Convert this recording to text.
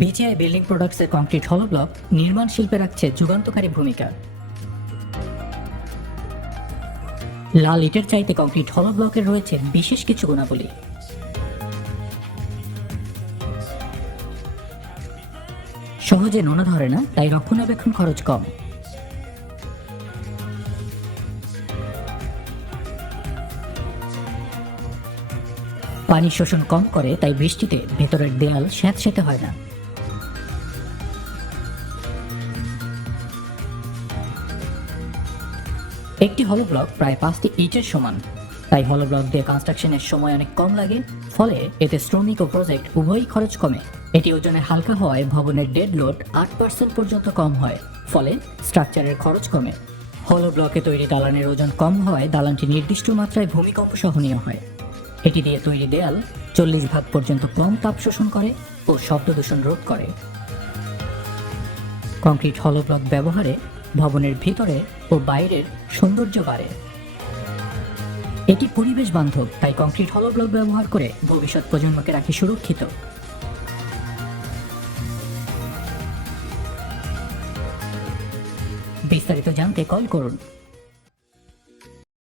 BGI building প্রোডাক্টসের concrete হলো block নির্মাণ শিল্পে রাখছে যুগান্তকারী ভূমিকা। লাল ইটের চাইতে কংক্রিট হলো ব্লকের রয়েছে বিশেষ কিছু গুণাবলী। সহজে নোনা ধরে না, তাই রক্ষণাবেক্ষণ খরচ কম। পানি শোষণ কম করে, তাই বৃষ্টিতে ভেতরের দেয়াল স্যাঁতসেঁতে হয় না। একটি হলো ব্লক প্রায় 5টি ইটের সমান, তাই হলো ব্লক দিয়ে কনস্ট্রাকশনের সময় অনেক কম লাগে। ফলে এতে শ্রমিক ও প্রজেক্ট উভয়ই খরচ কমে। এটি ওজনে হালকা হওয়ায় ভবনের ডেড লোড 8% পর্যন্ত কম হয়, ফলে স্ট্রাকচারের খরচ কমে। হলো ব্লকে তৈরি দালানের ওজন কম হওয়ায় দালানটি নির্দিষ্ট মাত্রায় ভূমিকম্প সহনীয় হয়। এটি দিয়ে তৈরি দেয়াল 40% পর্যন্ত কম তাপ শোষণ করে ও শব্দ দূষণ রোধ করে। কংক্রিট হলো ব্লক ব্যবহারে ভবনের ভিতরে ও বাইরের সৌন্দর্য বাড়ে। এটি পরিবেশ বান্ধব, তাই কংক্রিট হলো ব্লক ব্যবহার করে ভবিষ্যৎ প্রজন্মকে রাখে সুরক্ষিত। বিস্তারিত জানতে কল করুন